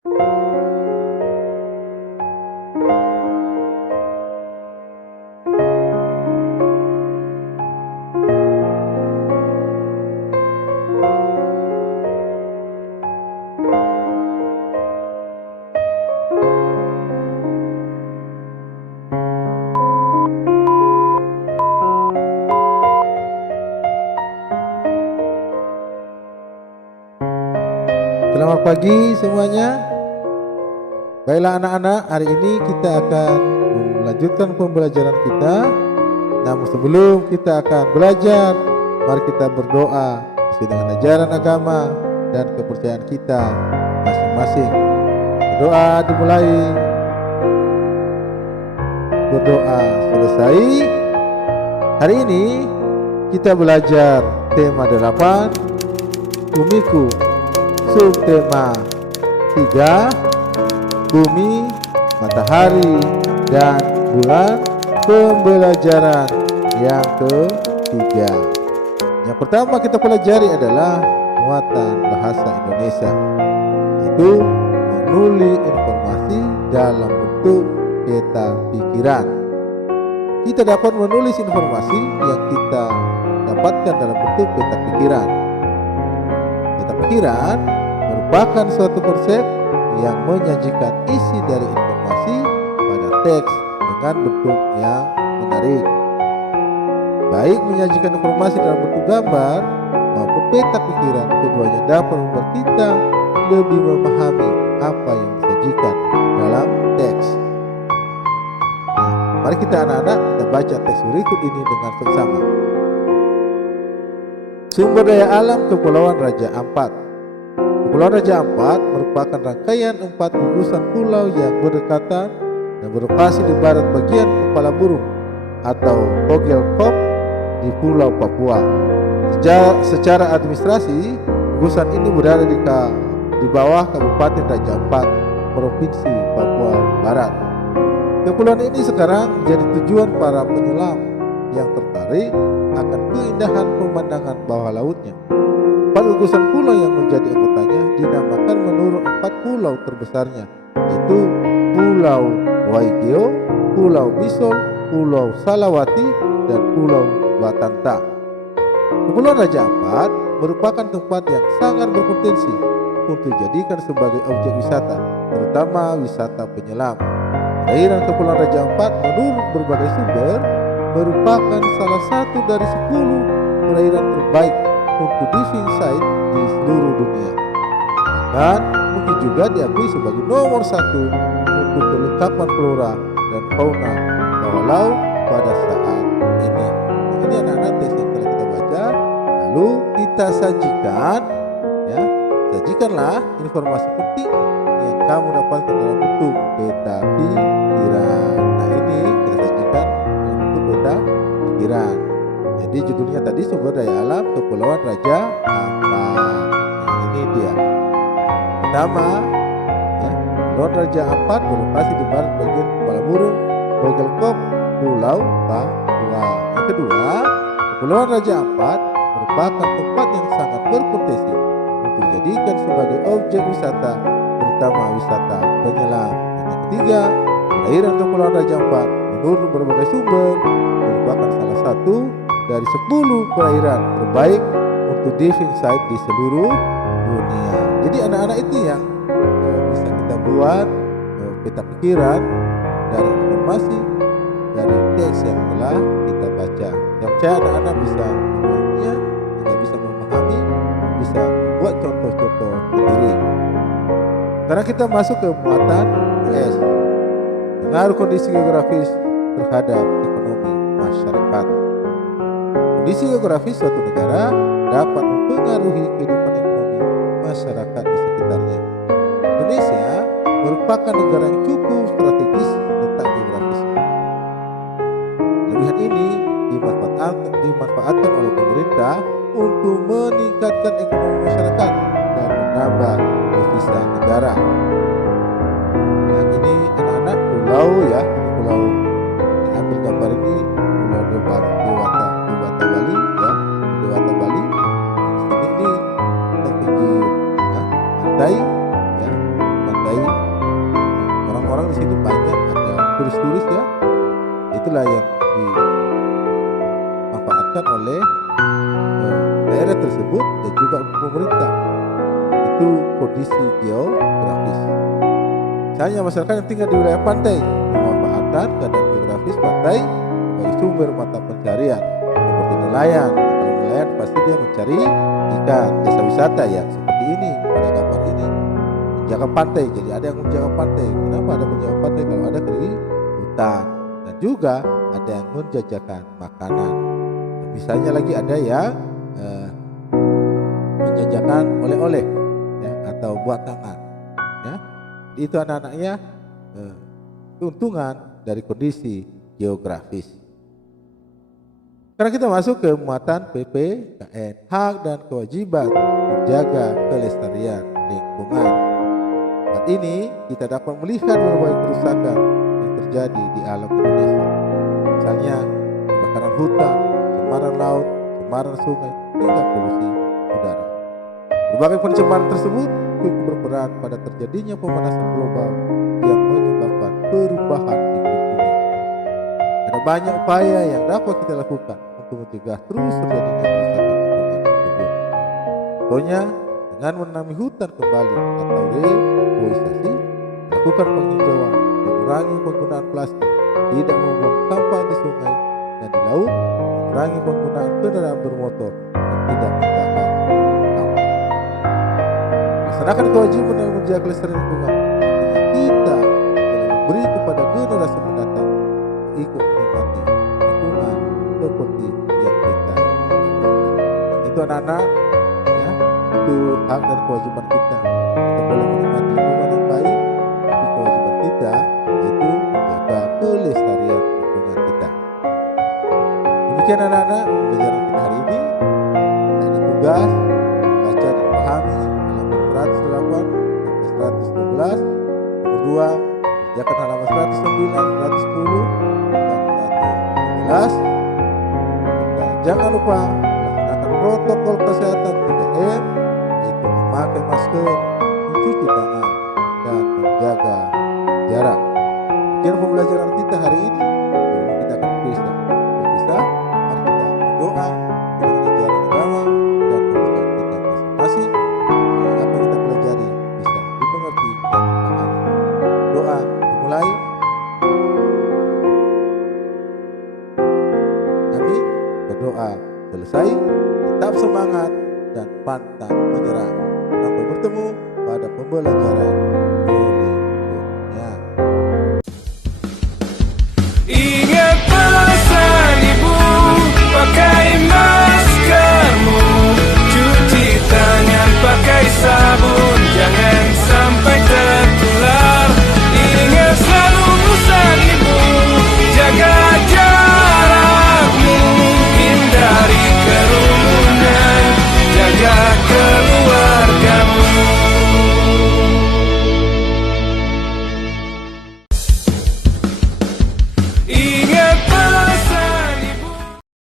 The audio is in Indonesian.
Selamat pagi semuanya. Baiklah anak-anak, hari ini kita akan melanjutkan pembelajaran kita. Namun sebelum kita akan belajar, mari kita berdoa sesuai dengan ajaran agama dan kepercayaan kita masing-masing. Berdoa dimulai. Berdoa selesai. Hari ini kita belajar tema 8, Bumiku. Subtema 3, Bumi, Matahari, dan Bulan. Pembelajaran yang ketiga. Yang pertama kita pelajari adalah muatan bahasa Indonesia, yaitu menulis informasi dalam bentuk peta pikiran. Kita dapat menulis informasi yang kita dapatkan dalam bentuk peta pikiran. Peta pikiran merupakan suatu konsep yang menyajikan isi dari informasi pada teks dengan bentuk yang menarik. Baik menyajikan informasi dalam bentuk gambar maupun peta pikiran, keduanya dapat membuat kita lebih memahami apa yang disajikan dalam teks. Nah, mari kita anak-anak kita baca teks berikut ini dengan seksama. Sumber daya alam Kepulauan Raja Ampat. Kepulauan Raja Ampat merupakan rangkaian 4 gugusan pulau yang berdekatan dan berlokasi di barat bagian kepala burung atau Vogelkop di Pulau Papua. Secara administrasi, gugusan ini berada di bawah Kabupaten Raja Ampat, Provinsi Papua Barat. Kepulauan ini sekarang menjadi tujuan para penyelam yang tertarik akan keindahan pemandangan bawah lautnya. 4 gugusan pulau yang menjadi anggotanya dinamakan menurut 4 pulau terbesarnya, yaitu Pulau Waigeo, Pulau Misol, Pulau Salawati, dan Pulau Batanta. Kepulauan Raja Ampat merupakan tempat yang sangat berpotensi untuk dijadikan sebagai objek wisata, terutama wisata penyelam. Perairan Kepulauan Raja Ampat menurut berbagai sumber merupakan salah satu dari 10 perairan terbaik untuk diving site di seluruh dunia, dan mungkin juga diakui sebagai nomor 1 untuk kelengkapan flora dan fauna bawah laut pada saat ini. Ini anak-anak teks yang telah kita baca, lalu kita sajikanlah informasi penting yang kamu dapatkan dalam bentuk peta pikiran. Nah, ini kita sajikan dalam bentuk peta pikiran. Jadi judulnya tadi sumber daya alam Kepulauan Raja Ampat. Nah, ini dia. Pertama, Kepulauan Raja Ampat berlokasi di barat bagian kepala burung Vogelkop, Pulau Papua. Yang kedua, Kepulauan Raja Ampat merupakan tempat yang sangat berpotensi untuk dijadikan sebagai objek wisata, terutama wisata penyelam. Dan yang ketiga, perairan Kepulauan Raja Ampat menurut berbagai sumber merupakan salah satu dari 10 perairan terbaik untuk diving site di seluruh dunia. Jadi anak-anak itu yang bisa kita buat peta pikiran dari informasi dari teks yang telah kita baca. Saya percaya anak-anak bisa memahaminya, kita bisa memahami, bisa membuat contoh-contoh sendiri. Sekarang kita masuk ke muatan S. Pengaruh kondisi geografis terhadap ekonomi masyarakat. Kondisi geografis suatu negara dapat mempengaruhi kehidupan ekonomi masyarakat di sekitarnya. Indonesia merupakan negara yang cukup strategis letak geografisnya. Kelebihan ini dimanfaatkan oleh pemerintah untuk meningkatkan ekonomi masyarakat dan menambah devisa negara. Nah, ini anak-anak pulau ya, pulau yang ambil gambar ini Pulau Dewata Bali ya, Dewata Bali. Di sini ini kita pinggir pantai ya, pantai turis-turis ya, itulah yang dimanfaatkan oleh daerah tersebut dan juga pemerintah. Itu kondisi geografis. Misalnya masyarakat yang tinggal di wilayah pantai memanfaatkan keadaan geografis pantai sebagai sumber mata pencarian, seperti nelayan. Kalau nelayan pasti dia mencari ikan. Jasa wisata ya seperti ini pada gambar ini, menjaga pantai. Jadi ada yang menjaga pantai. Kenapa ada menjaga pantai? Kalau ada di hutan. Dan juga ada yang menjajakan makanan. Dan misalnya lagi ada yang menjajakan oleh-oleh ya, atau buat tangan ya. Itu anak-anaknya keuntungan dari kondisi geografis. Sekarang kita masuk ke muatan PPKN, hak dan kewajiban menjaga kelestarian lingkungan. Saat ini kita dapat melihat berbagai kerusakan yang terjadi di alam Indonesia. Misalnya kebakaran hutan, pencemaran laut, pencemaran sungai, hingga polusi udara. Berbagai pencemaran tersebut cukup berperan pada terjadinya pemanasan global yang menyebabkan perubahan iklim bumi. Ada banyak upaya yang dapat kita lakukan untuk mencegah terus terjadinya kerusakan lingkungan tersebut. Contohnya dengan menanami hutan kembali atau reforestasi, melakukan penghijauan, mengurangi penggunaan plastik, tidak membuang sampah di sungai dan di laut, mengurangi penggunaan kendaraan bermotor dan tidak membakar sampah. Melaksanakan kewajiban dalam menjaga kelestarian lingkungan artinya kita telah memberi kepada generasi mendatang ikut menikmati lingkungan seperti yang kita miliki. Itu anak-anak ya, itu hak dan kewajiban kita. Kita boleh menikmati lingkungan yang baik, tapi kewajiban kita yaitu menjaga kelestarian lingkungan kita. Demikian anak-anak pembelajaran kita hari ini. Kita ada tugas baca dan pahami halaman 108 sampai 112. Nomor 2, kerjakan halaman 109, 110 dan 111. Dan jangan lupa melaksanakan protokol kesehatan 3M, yaitu memakai masker, mencuci tangan, dan menjaga jarak. Demikian pembelajaran kita hari ini. Sebelum kita akan berpisah, mari kita berdoa dengan ajaran agama dan kepercayaan kita masing-masing. Apa yang kita pelajari bisa dimengerti dan dipahami. Doa dimulai. Amin. Berdoa selesai. Tetap semangat dan pantang menyerah. Sampai bertemu pada pembelajaran